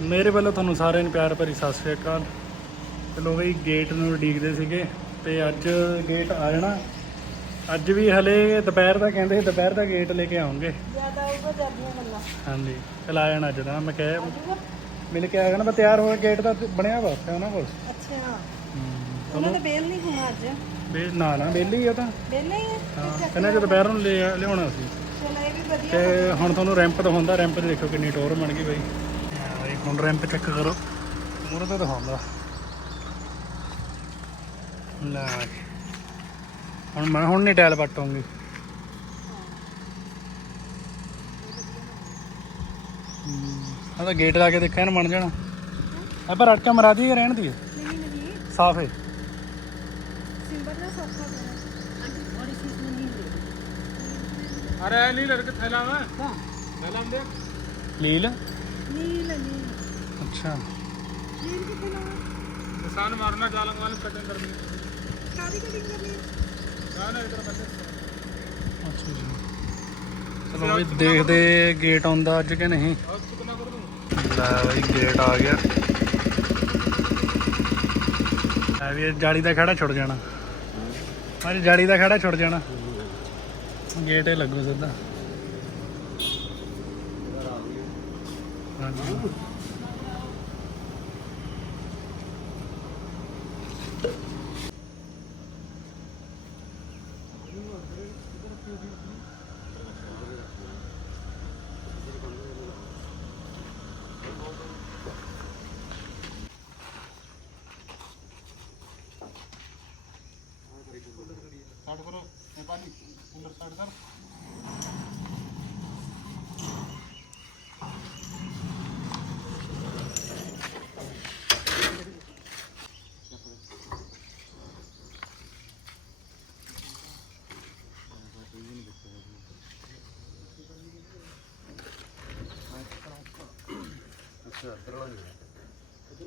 ਮੇਰੇ ਵੱਲੋਂ ਤੁਹਾਨੂੰ ਸਾਰਿਆਂ ਨੂੰ ਪਿਆਰ ਭਰੀ ਸਤਿ ਸ਼੍ਰੀ ਅਕਾਲ। ਚਲੋ ਬਈ ਗੇਟ ਨੂੰ ਉਡੀਕਦੇ ਸੀਗੇ ਤੇ ਅੱਜ ਗੇਟ ਆ ਜਾਣਾ। ਅੱਜ ਵੀ ਹਲੇ ਦੁਪਹਿਰ ਦਾ ਕਹਿੰਦੇ ਸੀ ਦੁਪਹਿਰ ਦਾ ਗੇਟ ਲੈ ਕੇ ਆਉਂਗੇ। ਜ਼ਿਆਦਾ ਆਊਗਾ ਜਾਂਦੀਆਂ ਗੱਲਾਂ। ਹਾਂਜੀ ਚਲ ਆ ਜਾਣਾ ਅੱਜ ਦਾ ਮੈਂ ਕਿਹਾ ਮਿਲ ਕੇ ਨਾ ਮੈਂ ਤਿਆਰ ਹੋ ਗਿਆ ਗੇਟ ਦਾ ਬਣਿਆ ਵਾ ਉੱਥੇ ਉਹਨਾਂ ਕੋਲ। ਅੱਛਾ। ਉਹਨਾਂ ਦਾ ਬੇਲ ਨਹੀਂ ਹੋਣਾ ਅੱਜ? ਵੀ ਨਾ ਨਾ ਵਿਹਲੀ ਆ ਉਹ ਤਾਂ। ਬੇਲ ਹੈ ਹਾਂ ਕਹਿੰਦਾ ਕਿ ਦੁਪਹਿਰ ਨੂੰ ਲਿਆਉਣਾ ਸੀ। ਚਲ ਇਹ ਵੀ ਵਧੀਆ ਤੇ ਹੁਣ ਤੁਹਾਨੂੰ ਰੈਂਪ ਦਿਖਾਉਂਦਾ ਰੈਂਪ ਤੇ ਦੇਖੋ ਕਿੰਨੀ ਟੋਰ ਬਣ ਗਈ ਬਈ। ਹੁਣ ਰੈਂਪ ਚੈੱਕ ਕਰੋ ਮੂਰੇ ਤੇ ਦਿਖਾਉਂਦਾ ਲੈ ਬਈ। ਹੁਣ ਮੈਂ ਹੁਣ ਨਹੀਂ ਟਾਇਲ ਪੱਟੂੰਗੀ ਆ ਤਾਂ ਗੇਟ ਲਾ ਕੇ ਦੇਖਿਆ ਨਾ ਬਣ ਜਾਣਾ ਆਪਾਂ ਰਟਕਾ ਮਰਾ ਦਈਏ ਰਹਿਣ ਦੀ ਨਹੀਂ ਨਹੀਂ ਸਾਫ ਹੈ ਸਿੰਬਲ ਨਾ ਸੌਖਾ ਬਣਾ और इसी में नींद अरे नील के थैला में थैला में देख ਲੀਲ नील नील ਅੱਛਾ नील कितने ना निशान मारना जालंग वाले कटिंग करनी कादी कटिंग करनी है ना ना इधर बंदे ਅੱਛਾ ਜੀ ਚਲੋ ਬਈ ਦੇਖਦੇ ਗੇਟ ਆਉਂਦਾ ਅੱਜ ਕਿ ਨਹੀਂ और कितना कर दूं ਲੈ ਬਈ ਗੇਟ ਆ ਗਿਆ ਆ ਵੀ ਇਹ ਜਾਲੀ ਦਾ ਖੜਾ ਛੁੱਟ ਜਾਣਾ ਮਾਰੀ ਜਾਲੀ ਦਾ ਖੜਾ ਛੁੱਟ ਜਾਣਾ ਗੇਟ ਹੀ ਲੱਗੂ ਸਿੱਧਾ ਹਾਂਜੀ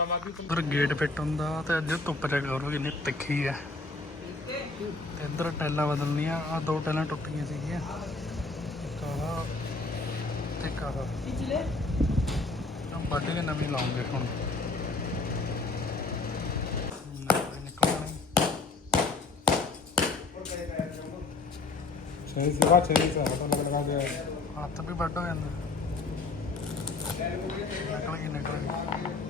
ਉਧਰ ਗੇਟ ਫਿੱਟ ਹੁੰਦਾ ਤੇ ਅੱਜ ਧੁੱਪ ਚੈੱਕ ਕਰੋ ਕਿੰਨੀ ਤਿੱਖੀ ਹੈ। ਤੇ ਇੱਧਰ ਟੈਲਾਂ ਬਦਲਣੀਆਂ ਆ ਦੋ ਟੈਲਾਂ ਟੁੱਟੀਆਂ ਸੀਗੀਆਂ। ਕਾਲਾ ਤੇ ਕਾਲਾ। ਪਿਛਲੇ ਤਾਂ ਵੱਢ ਕੇ ਨਵੀਂ ਲਾਉਂਗੇ ਹੁਣ। ਸਹੀ ਸਿਵਾ ਸਹੀ ਸਿਵਾ ਤਾਂ ਲਗਾ ਦੇ ਹੱਥ ਵੀ ਵੱਢ ਹੋ ਜਾਂਦਾ। ਨਿਕਲ ਗਈ ਨਿਕਲ ਗਈ।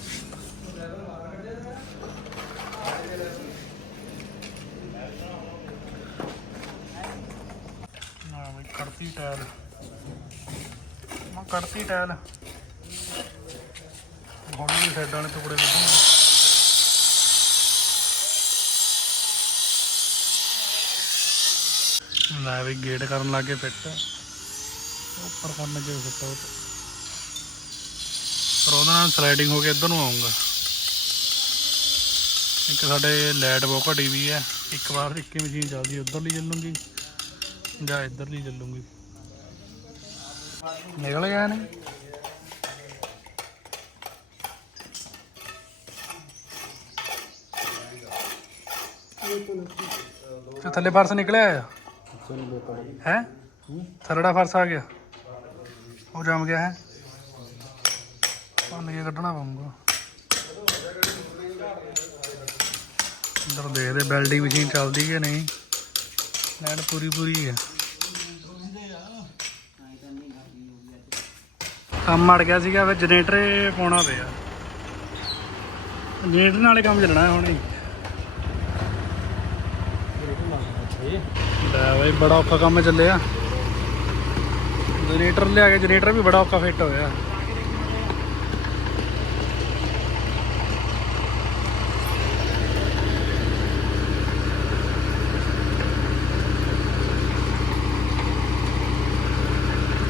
ਬਈ ਕਰਤੀ ਟਾਇਰ ਮੈਂ ਕਰਤੀ ਟਾਇਲ। ਹੁਣ ਵੀ ਸਾਈਡਾਂ ਵਾਲੇ ਟੁਕੜੇ ਕੱਢੂੰਗਾ ਲੈ ਵੀ ਗੇਟ ਕਰਨ ਲੱਗੇ ਫਿੱਟ। ਉੱਪਰ ਕਰਨ ਲੱਗੇ ਫਿੱਟ ਉਹ ਪਰ ਉਹਦੇ ਨਾਲ ਸਲਾਈਡਿੰਗ ਹੋ ਕੇ ਇੱਧਰ ਨੂੰ ਆਉਂਗਾ ਇੱਕ ਸਾਡੇ ਲਾਈਟ ਬਹੁਤ ਘਟੀ ਵੀ ਹੈ। ਇੱਕ ਵਾਰ ਇੱਕ ਮਸ਼ੀਨ ਚੱਲਦੀ ਉੱਧਰ ਲਈ ਚੱਲੂਗੀ। ਜਾਂ ਇੱਧਰ ਲਈ ਚੱਲੂਗੀ। ਨਿਕਲ ਗਿਆ ਨਹੀਂ ਤੇ ਥੱਲੇ ਫਰਸ਼ ਨਿਕਲਿਆ ਆ? ਹੈ? ਥਰੜਾ ਫਰਸ਼ ਆ ਗਿਆ। ਉਹ ਜਮ ਗਿਆ ਹੈ। ਭੰਨ ਕੇ ਕੱਢਣਾ ਪਊਗਾ। ਅੰਦਰ ਦੇਖਦੇ ਬੈਲਡਿੰਗ ਮਸ਼ੀਨ ਚੱਲਦੀ ਹੈ ਨਹੀਂ? ਲੈਟ ਪੂਰੀ ਪੂਰੀ ਹੈ ਕੰਮ ਅੜ ਗਿਆ ਸੀਗਾ, ਫਿਰ ਜਨਰੇਟਰ ਪਾਉਣਾ ਪਿਆ। ਜਨਰੇਟਰ ਨਾਲੇ ਕੰਮ ਚੱਲਣਾ ਹੁਣ। ਹੀ ਲੈ ਬਈ, ਬੜਾ ਔਖਾ ਕੰਮ ਚੱਲਿਆ। ਜਨਰੇਟਰ ਲਿਆ ਕੇ ਜਨਰੇਟਰ ਵੀ ਬੜਾ ਔਖਾ ਫਿੱਟ ਹੋਇਆ।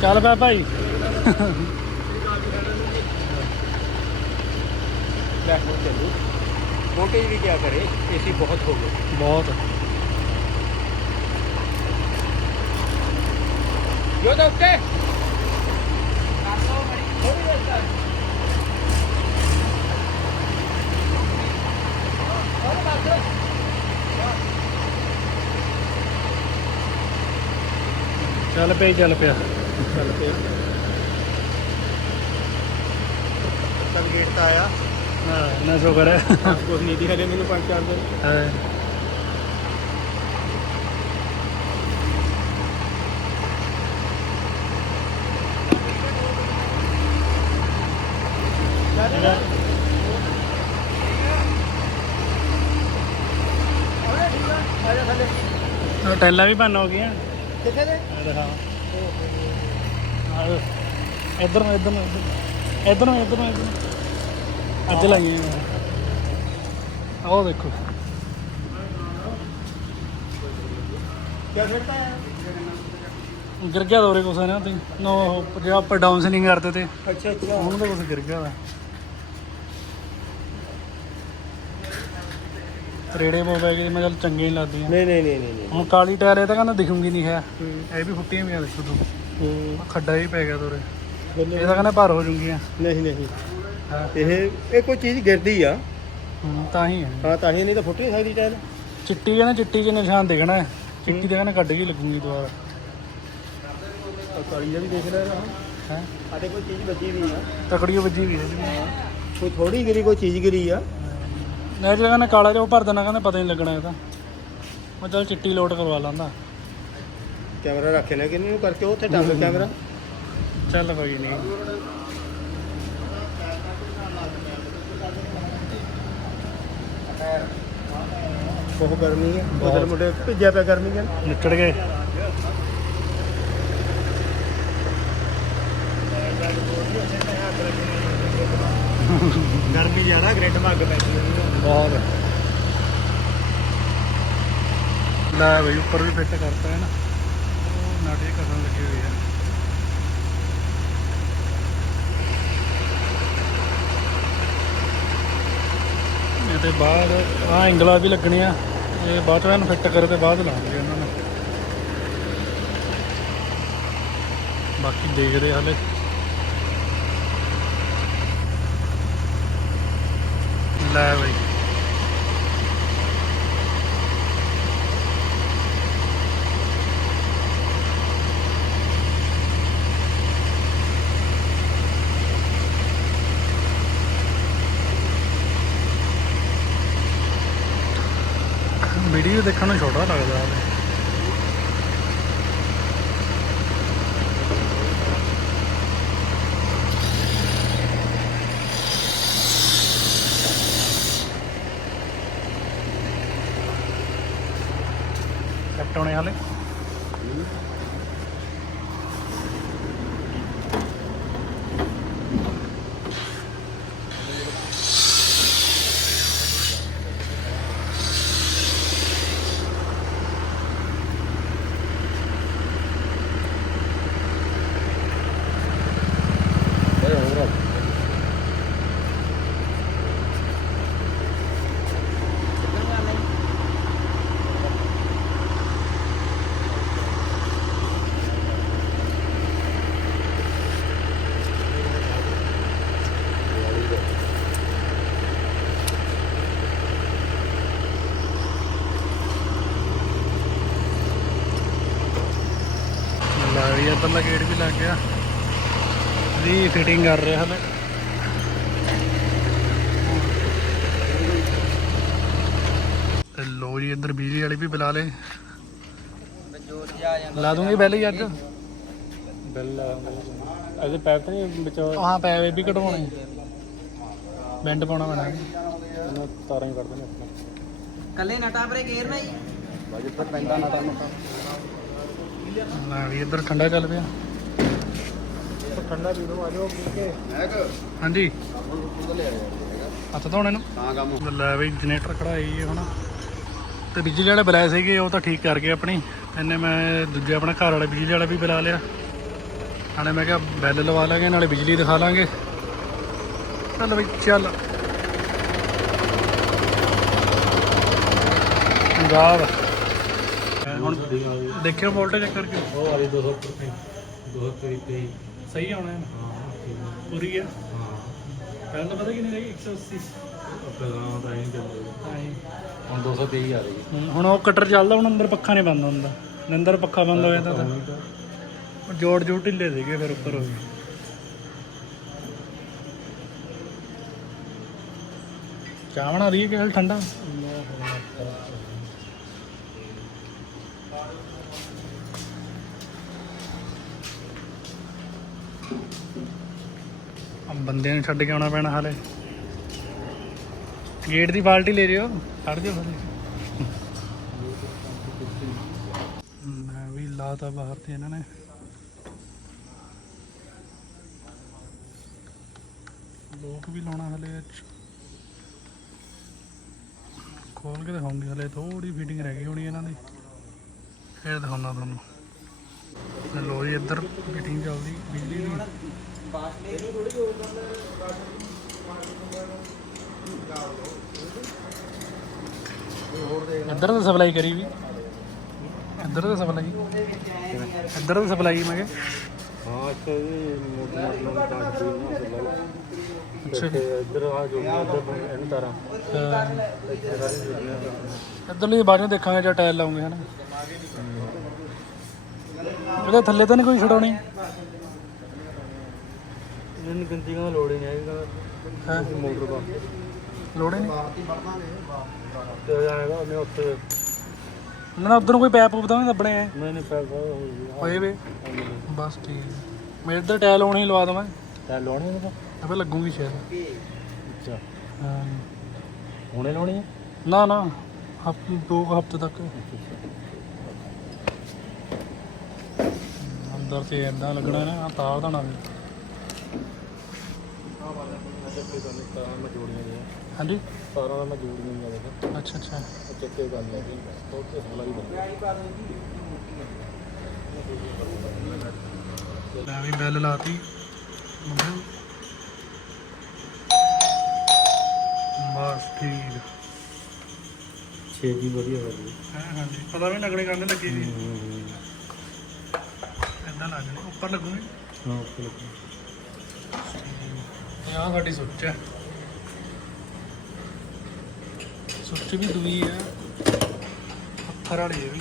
ਚੱਲ ਪਿਆ ਭਾਈ। बैकवर्ड चलो वोल्टेज भी क्या करे एसी बहुत हो गए ਬਹੁਤ यो दोस्ते ਚੱਲ ਪਿਆ ਜੀ, ਚੱਲ ਪਿਆ चल पे तब गेट का आया ਨਾ ਸ਼ੋ ਹੈ। ਕੁਝ ਨਹੀਂ ਦਿਖਾ ਰਿਹਾ ਮੈਨੂੰ ਪੰਜ ਚਾਰ ਦਿਨ। ਹਾਂ। ਟੈਲਾਂ ਵੀ ਭੰਨ ਹੋ ਗਈਆਂ। ਕਿੱਥੇ ਨੇ? ਦਿਖਾ। ਇੱਧਰ ਨੂੰ ਇੱਧਰ ਨੂੰ ਇੱਧਰ ਨੂੰ ਇੱਧਰ ਨੂੰ ਇੱਧਰ ਨੂੰ। ਅੱਜ ਲਾਈਆਂ ਮੈਂ ਆਹ ਦੇਖੋ क्या फिरता है ਗਿਰ ਗਿਆ ਦੋਰੇ ਕੁਛ ਨਾ ਤੇ ਨੋ ਜਿਹੜਾ ਆਪਾਂ ਡਾਊਨ ਸਲਿੰਗ ਕਰਦੇ ਤੇ अच्छा अच्छा ਉਹਨੂੰ ਤਾਂ ਕੁਛ ਗਿਰ ਗਿਆ ਵਾ ਰੇੜੇ ਪੋ ਪੈ ਗਏ ਮੈਂ ਚੱਲ ਚੰਗੇ ਹੀ ਲੱਗਦੀਆਂ नहीं नहीं नहीं नहीं नहीं ਹੁਣ ਕਾਲੀ ਟਾਇਰ ਇਹ ਤਾਂ ਕਹਿੰਦਾ ਦਿਖੂਗੀ ਨਹੀਂ ਹੈ ਇਹ ਵੀ ਫੁੱਟੀਆਂ ਵੀ ਆ ਦੇਖੋ ਤੂੰ हम्म, ਖੱਡਾ ਹੀ ਪੈ ਗਿਆ ਦੋਰੇ बोलो। ਇਹ ਤਾਂ ਕਹਿੰਦਾ ਭਰ ਹੋ ਜੂਗੀਆਂ नहीं नहीं ਹਾਂ ਇਹ ਇਹ ਕੋਈ ਚੀਜ਼ ਗਿਰਦੀ ਆ। ਹੂੰ, ਤਾਂ ਹੀ ਹੈ ਹਾਂ ਤਾਂ ਹੀ ਨਹੀਂ ਤਾਂ ਫੁੱਟੀ ਸਕਦੀ ਟਾਇਲ। ਚਿੱਟੀ ਕਹਿੰਦਾ ਚਿੱਟੀ ਕੇ ਨਿਸ਼ਾਨ ਦਿਖਣਾ ਹੈ। ਚਿੱਟੀ ਦਾ ਕਹਿੰਦਾ ਕੱਢ ਕੇ ਲੱਗੂਗੀ ਦੁਬਾਰਾ। ਕਾਲੀ ਦਾ ਵੀ ਦੇਖ ਲੈ ਰਹਾ। ਹੈ? ਆ ਤੇ ਕੋਈ ਚੀਜ਼ ਬਚੀ ਵੀ ਆ। ਤਕੜੀ ਓ ਵੱਜੀ ਵੀ ਹੈ ਕੋਈ ਥੋੜੀ ਗਿਰੀ ਕੋਈ ਚੀਜ਼ ਗਿਰੀ ਆ। ਨਹੀਂ ਜੇ ਕਹਿੰਦਾ ਕਾਲਾ ਜਿਹਾ ਉਹ ਭਰ ਦੇਣਾ ਕਹਿੰਦਾ ਪਤਾ ਨਹੀਂ ਲੱਗਣਾ ਇਹਦਾ ਮੈਂ ਚੱਲ ਚਿੱਟੀ ਲੋਡ ਕਰਵਾ ਲਾਂਦਾ। ਕੈਮਰਾ ਰੱਖ ਲੈ ਕਿੰਨੇ ਨੂੰ ਕਰਕੇ ਉੱਥੇ ਟੰਗ ਕੈਮਰਾ। ਚੱਲ ਕੋਈ ਨਹੀਂ। ਬਹੁਤ ਗਰਮੀ ਹੈ ਬਦਲ ਮੁੰਡੇ ਭਿੱਜਿਆ ਪਿਆ ਗਰਮੀ ਨਾਲ। ਨਿਕੜ ਗਏ। ਗਰਮੀ ਜ਼ਿਆਦਾ ਗ੍ਰਿਡ ਮੱਗ ਪੈਂਦੀ ਹੈ। ਬਹੁਤ। ਲੈ ਬਈ ਉੱਪਰ ਵੀ ਫਿੱਟ ਕਰਤਾ ਹੈ ਨਾ। ਉਹ ਨਾਟੇ ਕਰਨ ਲੱਗੇ ਹੋਏ ਆ ਇਹਦੇ ਬਾਅਦ ਆ ਐਂਗਲਾਂ ਵੀ ਲੱਗਣੀਆਂ, ਇਹ ਬਾਅਦ ਚੋਂ ਫਿੱਟ ਕਰੇ ਤੇ ਬਾਅਦ ਲਾਉਣਗੇ ਉਹਨਾਂ ਨੂੰ। ਬਾਕੀ ਦੇਖਦੇ ਹਾਲੇ। ਲੈ ਬਈ ਵੀਡੀਓ ਦੇਖਣ ਦੀ ਫਿਟਿੰਗ ਕਰ ਰਿਹਾ ਹਲੇ ਤੇ ਲੋ ਜੀ ਇੱਧਰ ਬਿਜਲੀ ਵਾਲੇ ਵੀ ਬੁਲਾ ਲੇ ਲਾ ਦੂੰਗੀ ਪਹਿਲੇ ਹੀ ਅੱਜ। ਬਿੱਲ ਅਜੇ ਪੈਪ ਤਾਂ ਵਿੱਚੋਂ ਹਾਂ ਪੈਪ ਵੀ ਕਢਵਾਉਣੇ। ਬੈਂਡ ਪਾਉਣਾ ਪੈਣਾ। ਇਹਨਾਂ ਤਾਰਾਂ ਹੀ ਕੱਢ ਦੇਣੇ ਆਪਣਾ ਕੱਲੇ ਨਟਾ ਪਰੇ ਗੇਰ ਨਾ ਜੀ। ਬਾਜੀ ਪੈਂਦਾ ਨਟਾ ਨਟਾ ਨਾ ਵੀ ਇੱਧਰ ਠੰਡਾ ਚੱਲ ਪਿਆ। ਠੰਡਾ ਪੀ ਲਓ ਆ ਜਾਓ ਪੀ ਕੇ। ਹਾਂਜੀ। ਹੱਥ ਧੋਣੇ ਨੂੰ ਤਾਂ ਕੰਮ। ਲੈ ਬਈ ਜਨਰੇਟਰ ਖੜਾਈ ਹੈ ਹੁਣ। ਤੇ ਬਿਜਲੀ ਵਾਲੇ ਬੁਲਾਏ ਸੀਗੇ ਉਹ ਤਾਂ ਠੀਕ ਕਰ ਗਏ ਆਪਣੀ। ਇਹਨੇ ਮੈਂ ਦੂਜੇ ਆਪਣਾ ਘਰ ਵਾਲਾ ਬਿਜਲੀ ਵਾਲਾ ਵੀ ਬੁਲਾ ਲਿਆ। ਨਾਲੇ ਮੈਂ ਕਿਹਾ ਬੈਲ ਲਵਾ ਲਾਂਗੇ ਨਾਲੇ ਬਿਜਲੀ ਦਿਖਾ ਲਾਂਗੇ। ਚੱਲ ਬਈ ਚੱਲ। ਪੰਜਾਬ। ਹੁਣ ਦੇਖਿਓ ਵੋਲਟੇਜ ਚੈੱਕ ਕਰਕੇ ਉਹ ਵਾਲੀ 200 ਰੁਪਏ 200 ਰੁਪਏ ਸਹੀ ਆਉਣਾ ਹੈ। ਹਾਂ ਪੂਰੀ ਹੈ। ਹਾਂ ਪਹਿਲਾਂ ਤਾਂ ਪਤਾ ਕਿੰਨੀ ਰਹੀ 180 ਪਹਿਲਾਂ ਤਾਂ ਇਹ ਚੱਲਦਾ ਹਾਂ ਹੁਣ 223 ਆ ਰਹੀ ਹੁਣ ਹੁਣ ਉਹ ਕਟਰ ਚੱਲਦਾ ਹੁਣ ਅੰਦਰ ਪੱਖਾ ਨਹੀਂ ਬੰਦ ਹੁੰਦਾ। ਅੰਦਰ ਪੱਖਾ ਬੰਦ ਹੋ ਜਾਂਦਾ ਤਾਂ ਜੋੜ ਜੋੜ ਢਿੱਲੇ ਸੀਗੇ ਫਿਰ ਉੱਪਰ ਹੋ ਗਏ। ਚਾਹ ਬਣਾ ਰਹੀ ਹੈ ਕਿ ਹਾਲੇ ਠੰਡਾ? ਬੰਦਿਆਂ ਨੂੰ ਛੱਡ ਕੇ ਆਉਣਾ ਪੈਣਾ ਹਾਲੇ। ਗੇਟ ਦੀ ਬਾਲਟੀ ਲੈ ਰਿਓ ਛੱਡ ਦਿਓ ਫਿਰ ਮੈਂ ਵੀ ਲਾਤਾ ਬਾਹਰ ਤੇ ਇਹਨਾਂ ਨੇ। ਲੋਕ ਵੀ ਲਾਉਣਾ ਹਲੇ ਅੱਜ ਖੋਲ ਕੇ ਦਿਖਾਉਂਗੀ ਹਲੇ ਥੋੜੀ ਫਿਟਿੰਗ ਰਹਿ ਗਈ ਹੋਣੀ ਇਹਨਾਂ ਦੀ। ਫਿਰ ਦਿਖਾਉਣਾ ਤੁਹਾਨੂੰ। ਲੋ ਜੀ, ਇੱਧਰ ਫਿਟਿੰਗ ਚੱਲਦੀ, ਬਿਜਲੀ ਦੀ। ਇੱਧਰ ਤਾਂ ਸਪਲਾਈ ਕਰੀ ਵੀ। ਇੱਧਰ ਤਾਂ ਸਪਲਾਈ। ਇੱਧਰ ਤਾਂ ਸਪਲਾਈ ਮੈਂ ਕਿਹਾ। ਹਾਂ ਇੱਥੇ ਵੀ ਮੋਟਰ ਮੋਟਰ ਨੂੰ ਕਾਟ ਦੀ ਨਾ ਅੱਛਾ ਜੀ। ਇੱਧਰ ਆ ਜੋ ਇੱਧਰ ਇਹਨੂੰ ਤਾਰਾਂ। ਇੱਥੇ ਸਾਰੀ ਜੁੜੀਆਂ ਇੱਧਰਲੀ ਬਾਅਦ ਵਿੱਚ ਦੇਖਾਂਗੇ ਜਾਂ ਟਾਇਲ ਲਾਉਂਗੇ ਹਨਾ। ਇਹਦੇ ਥੱਲੇ ਤਾਂ ਨਹੀਂ ਕੋਈ ਛਡਾਉਣੀ? ਲੋੜ ਹੀ ਨਹੀਂ ਹੈਗਾ ਹੈ? ਮੋਟਰ ਦਾ ਲੋੜ ਹੀ ਨਹੀਂ? ਤੇ ਜਾਏਗਾ ਉਹਨੇ ਉੱਥੇ ਉਹਨਾਂ ਨਾਲ ਉਧਰੋਂ ਕੋਈ ਪੈਪ ਪੂਪ ਤਾਂ ਨਹੀਂ ਦੱਬਣੇ ਆ ਨਹੀਂ ਨਹੀਂ ਜੂਗਾ ਹੋਏ ਵੇ? ਬਸ ਠੀਕ ਹੈ। ਮੇਰੇ ਇੱਧਰ ਟਾਇਲ ਆਉਣੀ ਲਵਾ ਦਵਾਂ। ਤਾਂ ਲਾਉਣੀ ਹੈ ਆਪੇ ਲੱਗੂਗੀ ਸ਼ਾਇਦ। ਅੱਛਾ। ਹਾਂ। ਹੁਣੇ ਲਾਉਣੀ ਹੈ? ਨਾ ਨਾ ਹਫ਼ਤੇ ਦੋ ਹਫ਼ਤੇ ਤੱਕ। ਅੰਦਰ ਤੇ ਏਦਾਂ ਲੱਗਣਾ ਨਾ ਆਹ ਤਾਰ ਦਾ ਨਾ ਵੀ। ਹਾਂਜੀ। ਤਾਰਾਂ ਮੈਂ ਜੋੜੀਆਂ ਨੇ ਦੇਖ। ਅੱਛਾ ਅੱਛਾ। ਚੱਕੇ ਗੱਲ ਹੈ ਉਹ ਤੇ ਹਲਾ ਹੀ। ਬੰਦਾ ਮੈਂ ਵੀ ਬੈਲ ਲਾਤੀ। ਬਸ ਠੀਕ। ਛੇ ਦੀ ਵਧੀਆ ਹੋ ਗਈ। ਹੈ ਹਾਂਜੀ। ਪਤਾ ਵੀ ਲੱਗਣੇ ਕੰਨ ਲੱਗੀ ਸੀ ਏਦਾਂ ਲੱਗ ਜਾਣੀ ਉੱਪਰ ਲੱਗੂਗੀ। ਹਾਂ ਉੱਥੇ ਲੱਗੀ ਆਹ ਸਾਡੀ ਸੁੱਚ ਹੈ। ਸੁੱਚ ਵੀ ਦੂਈ ਹੈ। ਪੱਥਰ ਵਾਲੀ ਇਹ ਵੀ।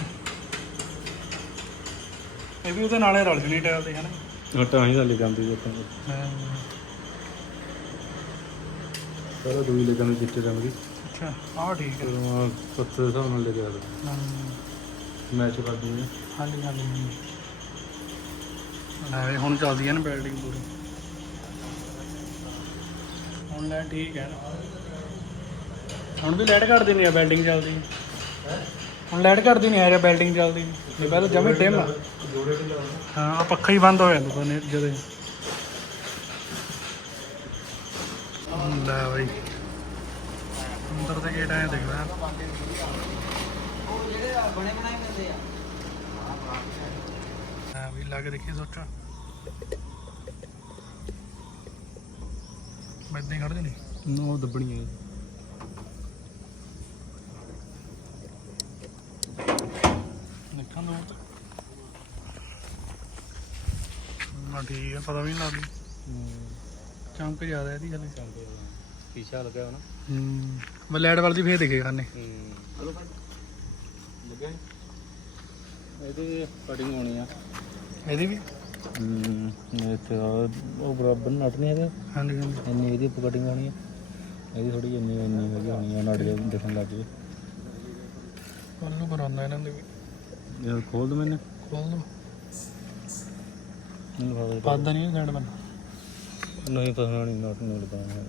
ਇਹ ਵੀ ਉਹਦੇ ਨਾਲੇ ਰਲ ਜਣੀ ਟਾਇਲ ਦੇ ਹਨਾ? ਹਾਂ ਤਾਂ ਹੀ ਲੈ ਜਾਂਦੀ ਜੇ ਆਪਾਂ ਪਹਿਲਾਂ ਦੂਈ ਲੈ ਜਾਂਦੀ ਜਿੱਤੇ ਜਾਂਦੀ ਅੱਛਾ ਆਹ ਠੀਕ ਹੈ। ਆ ਪੱਤੇ ਦੇ ਹਿਸਾਬ ਨਾਲ ਲੈ ਹਾਂ। ਮੈਚ ਕਰ ਦੂੰਗੇ ਹਾਂਜੀ ਹਾਂਜੀ। ਲੈ ਹੁਣ ਚੱਲਦੀ ਹੈ ਨਾ ਬਿਲਡਿੰਗ ਪੂਰੀ। ਹੁਣ ਲੈ ਠੀਕ ਹੈ। ਹੁਣ ਵੀ ਲਾਈਟ ਘੱਟ ਦਿੰਦੀ ਆ ਬਿਲਡਿੰਗ ਚੱਲਦੀ। ਹੈ। ਹੁਣ ਲਾਈਟ ਘੱਟਦੀ ਨਹੀਂ ਆ ਰਿਹਾ ਬਿਲਡਿੰਗ ਚੱਲਦੀ ਨਹੀਂ। ਪਹਿਲਾਂ ਜਮੇ ਡਿਮ ਆ। ਹਾਂ ਆ ਪੱਖਾ ਹੀ ਬੰਦ ਹੋ ਜਾਂਦਾ ਨੇ ਜਦੋਂ। ਹੁਣ ਲੈ ਬਈ। ਅੰਦਰ ਤੇ ਗੇਟ ਆਇਆ ਦੇਖਦਾ ਉਹ ਜਿਹੜੇ ਬਣੇ ਬਣਾਏ ਮਿਲਦੇ ਆ ਹਾਂ ਵੀ ਲੱਗ ਦੇਖੀ ਸੋਚਾਂ। ਮੈਂ ਇਦਾਂ ਹੀ ਖੜ ਜਣੀ ਨੋ ਦੱਬਣੀ ਹੈ ਦੇਖਾਂ ਦੋ ਤੇ। ਨਾ ਠੀਕ ਹੈ ਪਤਾ ਵੀ ਨਹੀਂ ਲੱਗਦੀ। ਚਮਕ ਜ਼ਿਆਦਾ ਇਹਦੀ ਹਲੇ। ਸ਼ੀਸ਼ਾ ਲੱਗਾ ਹੋਣਾ। ਹੂੰ। ਮੈਂ ਲਾਈਟ ਵਾਲੀ ਫੇਰ ਦੇਖੇ ਕਰਨੇ ਹਲੋ ਲੱਗਿਆ ਇਹਦੀ ਕਟਿੰਗ ਹੋਣੀ ਆ। ਇਹਦੀ ਵੀ। ਹੂੰ ਇੱਥੇ ਆਹ ਉਹ ਬਰਾਬਰ ਨਟ ਨਹੀਂ ਹੈਗਾ ਹਾਂਜੀ ਹਾਂਜੀ। ਇੰਨੀ ਇਹਦੀ ਕਟਿੰਗ ਹੋਣੀ ਆ। ਇਹਦੀ ਥੋੜੀ ਇੰਨੀ ਇੰਨੀ ਹੈਗੀ ਹੋਣੀ ਆ ਨਟ ਜੇ ਦਿਖਣ ਲੱਗ ਜਵੇ ਕੱਲ ਨੂੰ ਕਰਾਉਂਦਾ ਇਹਨਾਂ ਦੇ ਵੀ। ਯਾਰ ਖੋਲ ਦੋ ਮੈਨੇ। ਖੋਲ ਦੋ। ਪਾਦਾ ਨਹੀਂ ਗੰਡ ਬੰਨ ਨਹੀਂ ਪਤਾ ਨਹੀਂ ਨੋਟ ਨੋਟ ਪਾਣਾ ਹੈ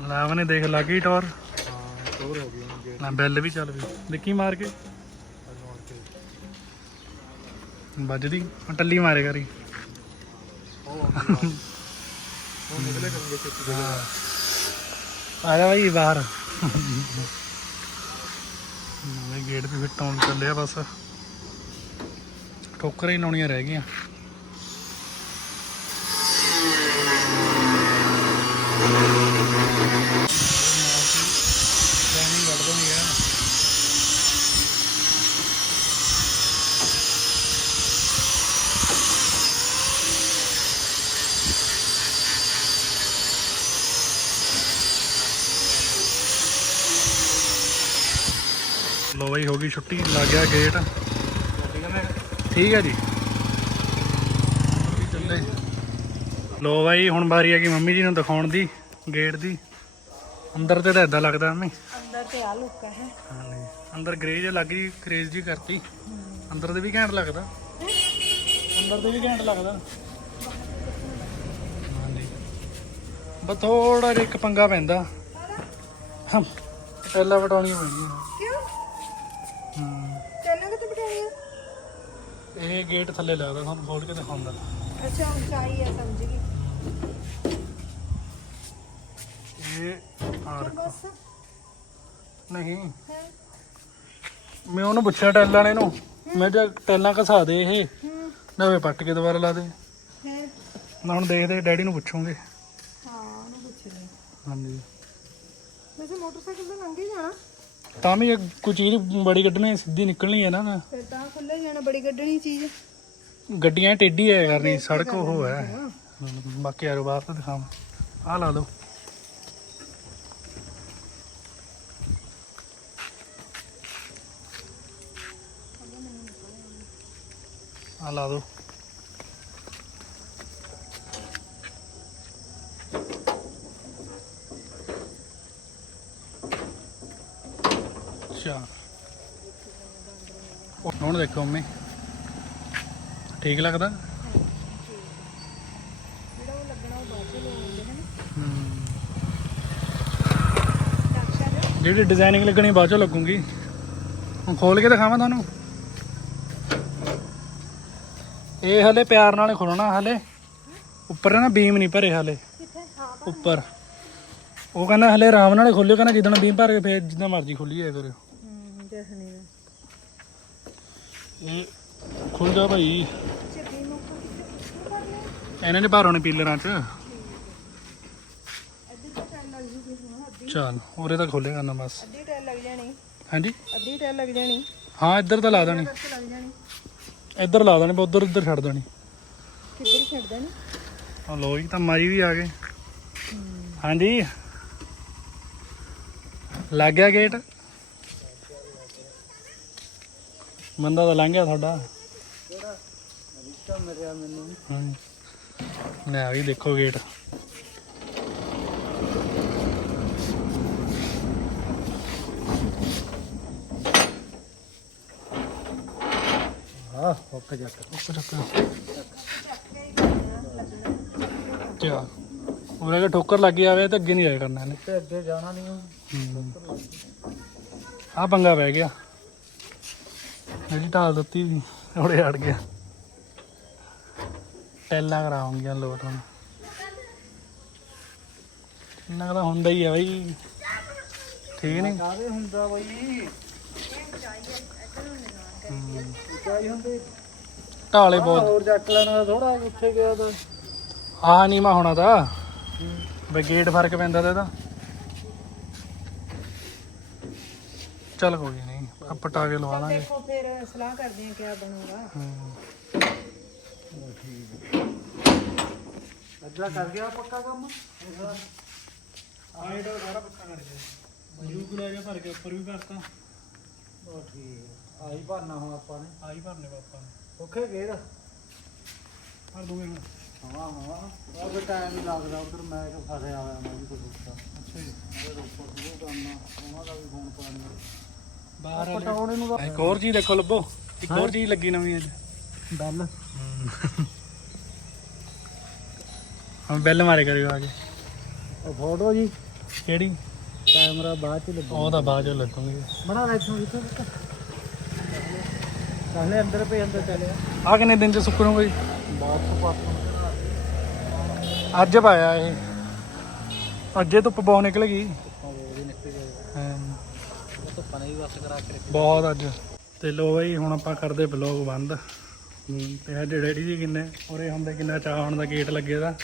ਲਾਵ ਨੇ ਦੇਖ ਲੱਗੀ ਟੌਰ। ਹਾਂ ਕਵਰ ਹੋ ਗਈ ਨਾ ਬੈਲ ਵੀ ਚੱਲ ਪਈ। ਦੇਖੀ ਮਾਰ ਕੇ? ਵੱਜਦੀ ਆਹ ਟੱਲੀ ਮਾਰੇ ਕਰੀ। ਉਹ ਨਿਕਲੇ ਕਰਨਗੇ ਛੇਤੀ ਆ ਜਾ ਭਾਈ ਬਾਹਰ। ਨਵੇਂ ਗੇਟ ਤੇ ਫਿੱਟ ਆਉਣ ਚੱਲਿਆ ਬਸ। ਠੋਕਰਾਂ ਹੀ ਲਾਉਣੀਆਂ ਰਹਿ ਗਈਆਂ। ਲੋ ਹੋ ਗਈ ਛੁੱਟੀ ਲੱਗ ਗਿਆ ਗੇਟ ਠੀਕ ਹੈ ਜੀ। ਲੋ ਬਾਈ ਹੁਣ ਵਾਰੀ ਆ ਗਈ ਮੰਮੀ ਜੀ ਨੂੰ ਦਿਖਾਉਣ ਦੀ ਗੇਟ ਦੀ। ਅੰਦਰ ਤੇ ਤਾਂ ਇਦਾਂ ਲੱਗਦਾ ਮੰਮੀ। ਅੰਦਰ ਤੇ ਆ ਲੁੱਕਾ ਹੈ ਹਾਂ ਜੀ ਅੰਦਰ ਗ੍ਰੇ ਲੱਗ ਗਈ ਕ੍ਰੇਜ਼ ਜੀ ਕਰਤੀ। ਅੰਦਰ ਦੇ ਵੀ ਘੈਂਟ ਲੱਗਦਾ। ਅੰਦਰ ਦੇ ਵੀ ਘੈਂਟ ਲੱਗਦਾ। ਬਸ ਥੋੜਾ ਜਿਹਾ ਇੱਕ ਪੰਗਾ ਪੈਂਦਾ। ਹਾਂ ਪਹਿਲਾਂ ਵਟਾਉਣੀ ਪੈਂਦੀ ਹੈ ਇਹ ਗੇਟ ਥੱਲੇ ਲੱਗਦਾ ਤੁਹਾਨੂੰ ਖੋਲ ਕੇ ਦਿਖਾਉਂਦਾ। ਅੱਛਾ ਉਚਾਈ ਹੈ ਸਮਝ ਗਈ। ਇਹ ਆਰ ਨਹੀਂ। ਮੈਂ ਉਹਨੂੰ ਪੁੱਛਿਆ ਟੈਲਾਂ ਨੇ ਇਹਨੂੰ ਮੈਂ ਜੇ ਟੈਲਾਂ ਘਸਾ ਦੇ ਇਹ ਨਵੇਂ ਪੱਟ ਕੇ ਦੁਬਾਰਾ ਲਾ ਦੇ। ਹੈ। ਹੁਣ ਦੇਖਦੇ ਡੈਡੀ ਨੂੰ ਪੁੱਛੋਗੇ। ਹਾਂ ਉਹਨੂੰ ਪੁੱਛ ਲਈ। ਹਾਂਜੀ। ਵੈਸੇ ਮੋਟਰਸਾਈਕਲ ਤੇ ਲੰਘੇ ਜਾਣਾ। ਤਾਂ ਵੀ ਇਹ ਕੋਈ ਚੀਜ਼ ਬੜੀ ਕੱਢਣੀ ਸਿੱਧੀ ਨਿਕਲਣੀ ਹੈ ਨਾ ਫਿਰ ਤਾਂ ਖੁੱਲੇ ਜਾਣਾ ਬੜੀ ਕੱਢਣੀ ਚੀਜ਼। ਗੱਡੀਆਂ ਟੇਢੀ ਹੈ ਕਰਨੀ ਸੜਕ ਉਹ ਹੈ। ਬਾਕੀ ਯਾਰੋ ਬਾਹਰ ਤੋਂ ਦਿਖਾਵਾਂ। ਆਹ ਲਾ ਲਓ। ਆਹ ਲਾ ਦੋ ਅੱਛਾ ਹੁਣ ਦੇਖੋ ਮੰਮੀ ਠੀਕ ਲੱਗਦਾ ਜਿਹੜਾ ਉਹ ਲੱਗਣਾ ਉਹ ਬਾਅਦ ਚ ਲਾਉਂਦੇ ਹਨ ਹਮ, ਨਕਸ਼ਾ ਜਿਹਾ ਜਿਹੜੀ ਡਿਜ਼ਾਈਨਿੰਗ ਲੱਗਣੀ ਬਾਅਦ ਚੋਂ ਲੱਗੂਗੀ ਹੁਣ ਖੋਲ ਕੇ ਦਿਖਾਵਾਂ ਤੁਹਾਨੂੰ ਇਹ ਹਲੇ ਪਿਆਰ ਨਾਲ ਖੋਲਣਾ ਹਲੇ ਉੱਪਰ ਨਾ ਬੀਮ ਨਹੀਂ ਭਰੇ ਹਲੇ ਕਿੱਥੇ ਹਾਂ ਉੱਪਰ ਉਹ ਕਹਿੰਦਾ ਹਲੇ ਆਰਾਮ ਨਾਲ ਖੋਲਿਓ ਕਹਿੰਦਾ ਜਿੱਦਣ ਬੀਮ ਭਰ ਕੇ ਫੇਰ ਜਿੱਦਾਂ ਮਰਜ਼ੀ ਖੋਲੀ ਜਾਇਆ ਕਰਿਓ ਹੂੰ ਦੇਖਣੀ ਹੈ ਇਹ ਖੁੱਲ ਜਾ ਭਾਈ। ਇਹਨਾਂ ਨੇ ਭਰ ਪੀਲਰਾਂ 'ਚ। ਚੱਲ ਉਰੇ ਤਾਂ ਖੋਲੇ ਕਰਨਾ ਬਸ। ਅੱਧੀ ਟਾਈਲ ਲੱਗ ਜਾਣੀ। ਹਾਂਜੀ? ਅੱਧੀ ਟਾਈਲ ਲੱਗ ਜਾਣੀ। ਹਾਂ ਇੱਧਰ ਤਾਂ ਲਾ ਦੇਣੀ। ਇੱਧਰ ਲਾ ਦੇਣੀ ਉਧਰ ਉੱਧਰ ਛੱਡ ਦੇਣੀ। ਕਿੱਧਰ ਛੱਡਦਾ ਨੀ ਆ ਲੋ ਜੀ ਤਾਂ ਮਾਈ ਵੀ ਆ ਗਏ। ਹਾਂਜੀ? ਲੱਗ ਗਿਆ ਗੇਟ? ਮੰਦਾ ਤਾਂ ਲੰਘ ਗਿਆ ਤੁਹਾਡਾ। ਹਾਂ। ਲੈ ਵੀ ਦੇਖੋ ਗੇਟ ਹਾਂ ਓਕੇ ਜੱਟ ਉੱਪਰ ਰੱਖ ਕਿਆ? ਉਹਨੇ ਕਿ ਠੋਕਰ ਲੱਗ ਜਾਵੇ ਤਾਂ ਅੱਗੇ ਨਹੀਂ ਜਾਇਆ ਕਰਨਾ ਇਹਨੇ। ਤੇ ਅੱਗੇ ਜਾਣਾ ਨਹੀਂ ਆ। ਪੰਗਾ ਪੈ ਗਿਆ। ਜਿਹੜੀ ਢਾਲ ਦਿੱਤੀ ਵੀ। ਉਹਦੇ ਅੜ ਗਿਆ। ਟੈਲਾਂ ਕਰਾਉਂਗੀਆਂ ਲੋਟ ਹੁਣ ਇੰਨਾ ਹੁੰਦਾ ਹੀ ਆ ਬਈ। ਠੀਕ ਨਹੀਂ? ਕਾਦੇ ਹੁੰਦਾ ਬਈ? ਹੁੰਦੀ ਢਾਲੇ ਬਹੁਤ। ਹੋਰ ਜੱਟ ਲੈਣਾ ਥੋੜਾ ਉੱਥੇ ਗਿਆ ਤਾਂ। ਆਹ ਨਹੀਂ ਮਾ ਹੋਣਾ ਤਾਂ। ਬਈ ਗੇਟ ਫ਼ਰਕ ਪੈਂਦਾ ਤੇ ਇਹਦਾ। ਚੱਲ ਕੋਈ ਆ ਪਟਾ ਕੇ ਲਵਾ ਦਾਂਗੇ ਦੇਖੋ ਫਿਰ ਸਲਾਹ ਕਰਦੇ ਆ ਕਿਆ ਬਣੂਗਾ। ਹੂੰ। ਅੱਧਾ ਕਰ ਗਿਆ ਪੱਕਾ ਕੰਮ? ਆਹ ਇਹਦਾ ਸਾਰਾ ਪੱਕਾ ਕਰ ਗਿਆ। ਜੂ ਗੁਲਾ ਜਿਹਾ ਭਰ ਕੇ ਉੱਪਰ ਵੀ ਕਰਤਾ। ਉਹ ਠੀਕ ਆਹੀ ਭਰਨਾ ਹੁਣ ਆਪਾਂ ਨੇ। ਆਹੀ ਭਰਨੇ ਪਾਪਾ ਨੇ। ਓਕੇ ਗੇਰ ਭਰ ਦੂੰਗੇ ਹੁਣ। ਹਾਂ ਹਾਂ। ਉਹ ਫਿਰ ਟਾਈਮ ਨਹੀਂ ਲੱਗਦਾ ਉਧਰ ਮੈਂ ਕਿ ਫਸਿਆ ਹੋਇਆ ਮੈਂ ਵੀ ਕੋਈ ਰੁਕਦਾ ਅੱਛਾ ਜੀ। ਉਹ ਰੋਪੜ ਸ਼ੁਰੂ ਕਰਨਾ। ਉਹਨਾਂ ਦਾ ਵੀ ਫੋਨ ਪਾਣੀ ਬਾਹਰ ਪਟਾਉਣੇ ਨੂੰ ਇੱਕ ਹੋਰ ਚੀਜ਼ ਦੇਖੋ ਲੱਭੋ। ਇੱਕ ਹੋਰ ਚੀਜ਼ ਲੱਗੀ ਨਵੀਂ ਅੱਜ। ਬੈਲ। ਹਾਂ ਬੈਲ ਮਾਰੇ ਕਰਿਓ ਆ ਕੇ। ਉਹ ਫੋਟੋ ਜੀ। ਕਿਹੜੀ? ਕੈਮਰਾ ਬਾਅਦ ਚ ਲੱਗੂ। ਉਹ ਤਾਂ ਬਾਅਦ ਚ ਲੱਗੂਗੀ। ਬਣਾ ਲੈ ਇੱਥੋਂ ਇੱਥੋਂ। ਪਹਿਲੇ ਅੰਦਰ ਪੇ ਅੰਦਰ ਚੱਲਿਆ ਆ ਕਿੰਨੇ ਦਿਨ ਚ ਸੁੱਕਣੂ ਬਈ? ਬਾਅਦ ਤੋਂ ਪਾਸੋਂ ਅੱਜ ਪਾਇਆ ਇਹ। ਅੱਜੇ ਧੁੱਪ ਬਹੁਤ ਨਿਕਲ ਗਈ ਉਹਦੀ ਨਿਕਲ ਗਈ ਹਾਂ, ਬਹੁਤ ਅੱਜ। ਤੇ ਲੋ ਬਈ ਹੁਣ ਆਪਾਂ ਕਰਦੇ ਬਲੌਗ ਬੰਦ। ਤੇ ਆ ਡੈਡੀ ਜੀ ਕਿੰਨੇ? ਉਰੇ ਹੁੰਦੇ ਕਿੰਨਾ ਚਾਹ ਹੁਣ ਦਾ ਗੇਟ ਲੱਗੇ ਦਾ?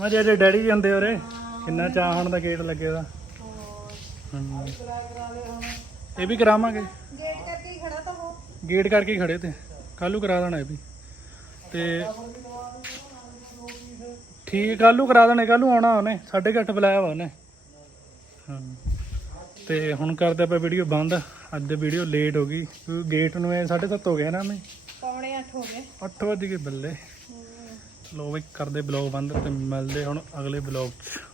ਮੈਂ ਜਿਹੜੇ ਡੈਡੀ ਜੀ ਹੁੰਦੇ ਉਰੇ ਕਿੰਨਾ ਚਾਹ ਹੁਣ ਦਾ ਗੇਟ ਲੱਗੇ ਦਾ? ਇਹ ਵੀ ਕਰਾਵਾਂਗੇ? ਗੇਟ ਕਰਕੇ ਖੜੇ ਤੇ ਕੱਲੂ ਕਰਾ ਦੇਣਾ ਇਹ ਵੀ। ਤੇ ਠੀਕ ਕੱਲੂ ਕਰਾ ਦੇਣੇ ਕੱਲੂ ਆਉਣਾ ਉਹਨੇ। 8:30 ਬੁਲਾਇਆ ਵਾ ਉਹਨੇ। ਹਾਂ। ਤੇ ਹੁਣ ਕਰਦੇ ਆਪਾਂ ਵੀਡੀਓ ਬੰਦ। ਅੱਜ ਦੀ ਵੀਡੀਓ ਲੇਟ ਹੋ ਗਈ। ਕਿਉਂਕਿ ਗੇਟ ਨੂੰ ਇਹ 7:30 ਹੋ ਗਿਆ ਨਾ ਮੈਂ। ਪੌਣੇ 8 ਹੋ ਗਏ। 8 ਵਜੇ ਬੱਲੇ। ਚਲੋ ਵੀ ਕਰਦੇ ਬਲੌਗ ਬੰਦ ਤੇ ਮਿਲਦੇ ਹੁਣ ਅਗਲੇ ਬਲੌਗ 'ਚ।